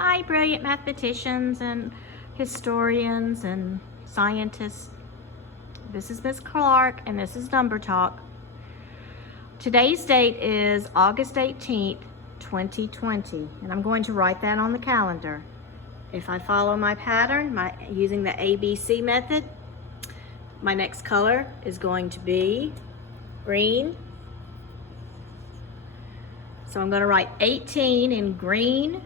Hi, brilliant mathematicians and historians and scientists. This is Miss Clark and this is Number Talk. Today's date is August 18th, 2020, and I'm going to write that on the calendar. If I follow my pattern, using the ABC method, my next color is going to be green. So I'm going to write 18 in green,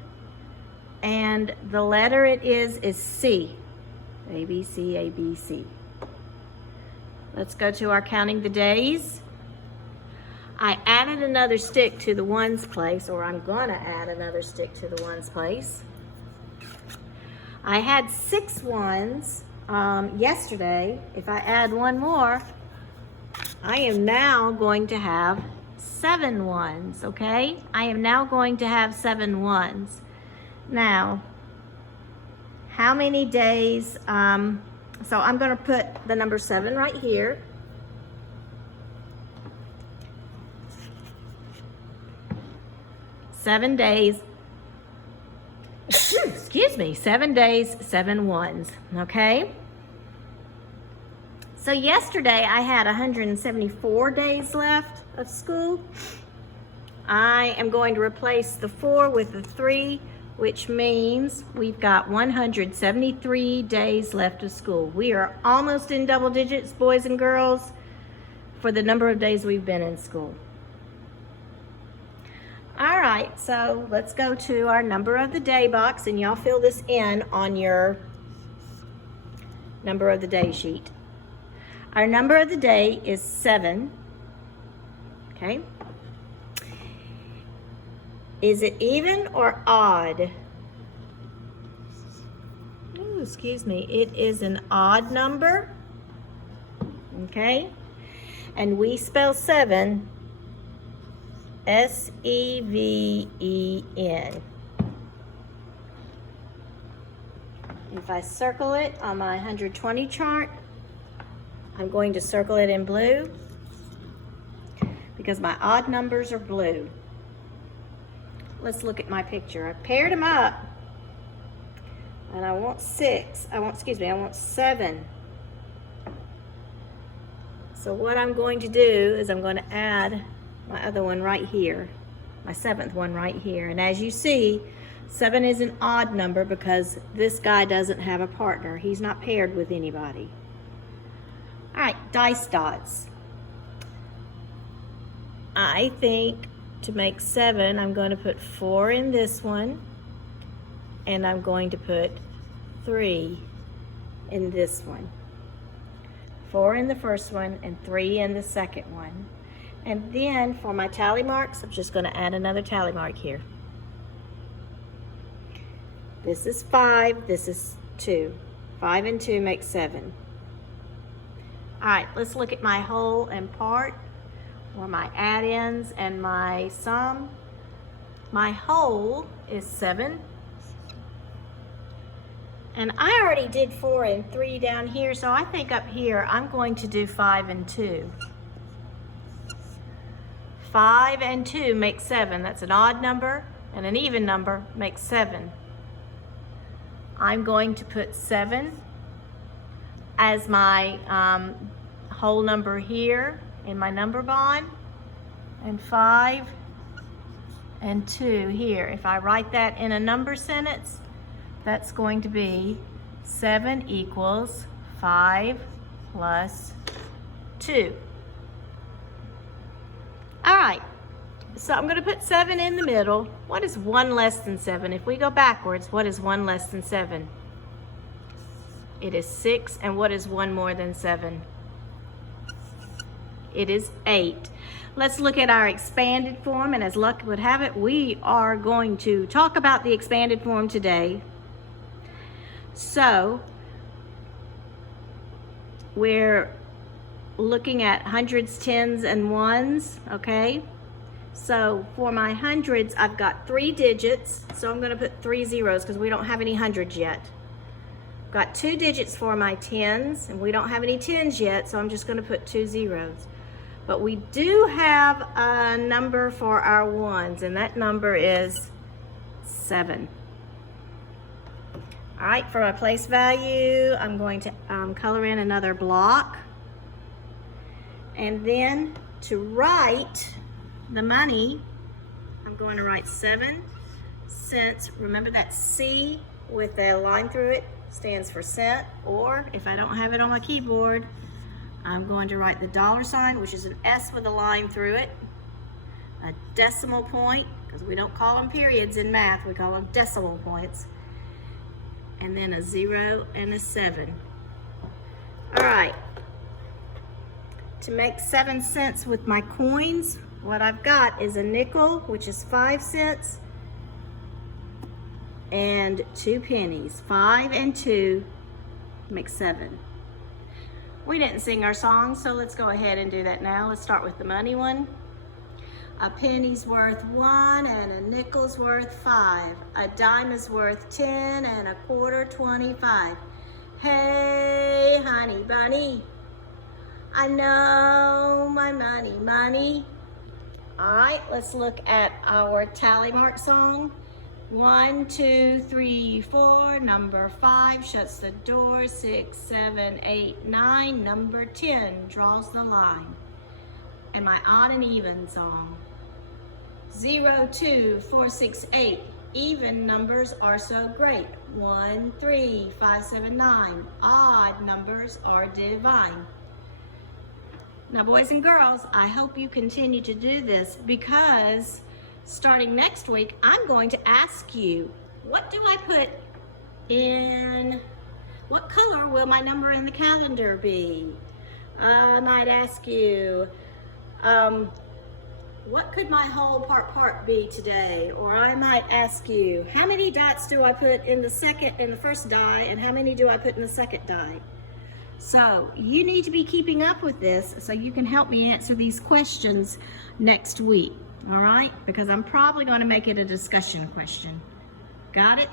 and the letter it is C. A, B, C, A, B, C. Let's go to our counting the days. I added another stick to the ones place, or I'm going to add another stick to the ones place. I had 6 ones yesterday. If I add one more, I am now going to have 7 ones, okay? I am now going to have 7 ones. Now, how many days, so I'm gonna put the number 7 right here. Seven days, excuse me, 7 days, 7 ones, okay? So yesterday I had 174 days left of school. I am going to replace the 4 with the 3, which means we've got 173 days left of school. We are almost in double digits, boys and girls, for the number of days we've been in school. All right, so let's go to our number of the day box, and y'all fill this in on your number of the day sheet. Our number of the day is 7, okay? Is it even or odd? Ooh, excuse me, it is an odd number, okay? And we spell 7 S-E-V-E-N. If I circle it on my 120 chart, I'm going to circle it in blue because my odd numbers are blue. Let's look at my picture. I paired them up, and I want 7. So what I'm going to do is I'm going to add my other one right here, my 7th one right here. And as you see, 7 is an odd number because this guy doesn't have a partner. He's not paired with anybody. All right, dice dots. I think to make 7, I'm going to put 4 in this one, and I'm going to put 3 in this one. 4 in the first one and 3 in the second one. And then for my tally marks, I'm just going to add another tally mark here. This is 5, this is 2. 5 and 2 make 7. All right, let's look at my whole and part, or my add-ins and my sum. My whole is 7. And I already did 4 and 3 down here, so I think up here I'm going to do 5 and 2. 5 and 2 make 7. That's an odd number, and an even number makes 7. I'm going to put 7 as my whole number here in my number bond, and 5 and 2 here. If I write that in a number sentence, that's going to be 7 equals 5 plus 2. All right, so I'm going to put 7 in the middle. What is 1 less than 7? If we go backwards, what is 1 less than 7? It is 6. And what is 1 more than 7? It is 8. Let's look at our expanded form, and as luck would have it, we are going to talk about the expanded form today. So we're looking at hundreds, tens, and ones, okay? So for my hundreds, I've got 3 digits, so I'm going to put 3 zeros because we don't have any hundreds yet. Got 2 digits for my tens, and we don't have any tens yet, so I'm just going to put 2 zeros. But we do have a number for our ones, and that number is 7. All right, for my place value, I'm going to color in another block. And then to write the money, I'm going to write 7 cents. Remember that C with a line through it stands for cent, or if I don't have it on my keyboard, I'm going to write the $sign, which is an S with a line through it, a decimal point, because we don't call them periods in math, we call them decimal points, and then a 0 and a 7. All right, to make 7 cents with my coins, what I've got is a nickel, which is 5 cents, and 2 pennies. 5 and 2 make 7. We didn't sing our song, so let's go ahead and do that now. Let's start with the money one. A penny's worth 1 and a nickel's worth 5. A dime is worth 10 and a quarter 25. Hey, honey bunny, I know my money, money. All right, let's look at our tally mark song. 1, 2, 3, 4, number 5 shuts the door, 6, 7, 8, 9, number 10 draws the line. And my odd and even song. 0, 2, 4, 6, 8, even numbers are so great. 1, 3, 5, 7, 9, odd numbers are divine. Now, boys and girls, I hope you continue to do this, because starting next week, I'm going to ask you, what do I put in, what color will my number in the calendar be? I might ask you, what could my whole part be today? Or I might ask you, how many dots do I put in the first die, and how many do I put in the second die? So you need to be keeping up with this so you can help me answer these questions next week. All right, because I'm probably going to make it a discussion question. Got it?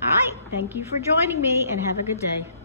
All right, thank you for joining me, and have a good day.